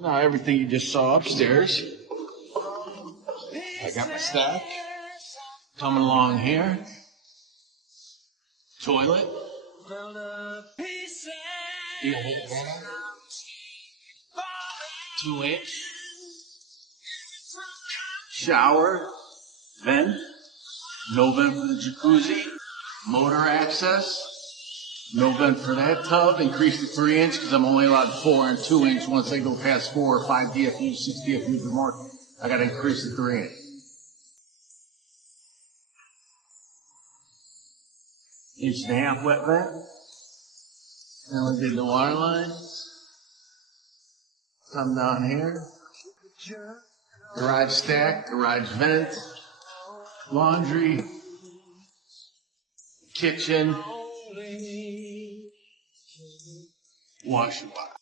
Now everything you just saw upstairs. I got my stack. Coming along here. Toilet. 2-inch. Shower. Vent. No vent for the jacuzzi. Motor access. No vent for that tub. Increase to 3-inch because I'm only allowed 4 and 2-inch. Once I go past 4 or 5 DFUs, 6 DFUs or more, I got to increase to 3-inch. Inch and a half wet vent. Then we did the water line. Come down here. Garage stack, garage vent, laundry, kitchen, washer box.